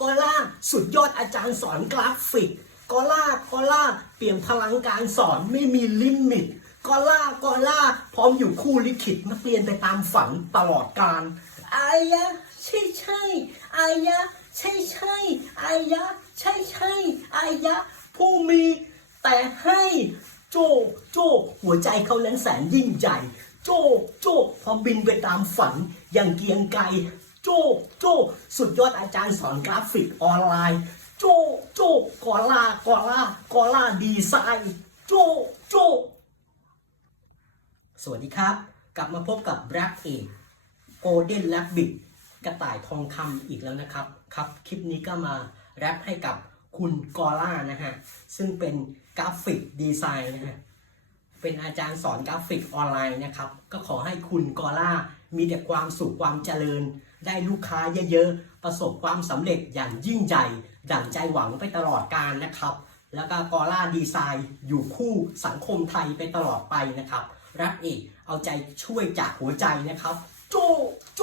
กอล่าสุดยอดอาจารย์สอนกราฟิกกอล่ากอล่าเปลี่ยนพลังการสอนไม่มีลิมิตกอล่ากอล่าพร้อมอยู่คู่ลิขิตนักเรียนไปตามฝันตลอดการอายะ ใช่ใช่อายะ ใช่ใช่อายะ ใช่ใช่อายะ ผู้มีแต่ให้โจโจหัวใจเขานั้นแสนยิ่งใหญ่ โจโจพอบินไปตามฝันอย่างเกียงไกร โจโจสุดยอดอาจารย์สอนกราฟิกออนไลน์ โจโจกอล่ากอล่ากอล่าดีไซน์โจโจสวัสดีครับ กลับมาพบกับแรปเอกโกลเด้นแรบบิทกระต่ายทองคำอีกแล้วนะครับครับ คลิปนี้ก็มาแรปให้กับคุณกอล่านะฮะ ซึ่งเป็นกราฟิกดีไซน์นะฮะ เป็นอาจารย์สอนกราฟิกออนไลน์นะครับ ก็ขอให้คุณกอล่ามีแต่ความสุขความเจริญ ได้ลูกค้าเยอะๆ ประสบความสำเร็จอย่างยิ่งใหญ่ดั่งใจหวังไปตลอดกาลนะครับ แล้วก็กอล่าดีไซน์อยู่คู่สังคมไทยไปตลอดไปนะครับ รับเอกเอาใจช่วยจากหัวใจนะครับ โจโจ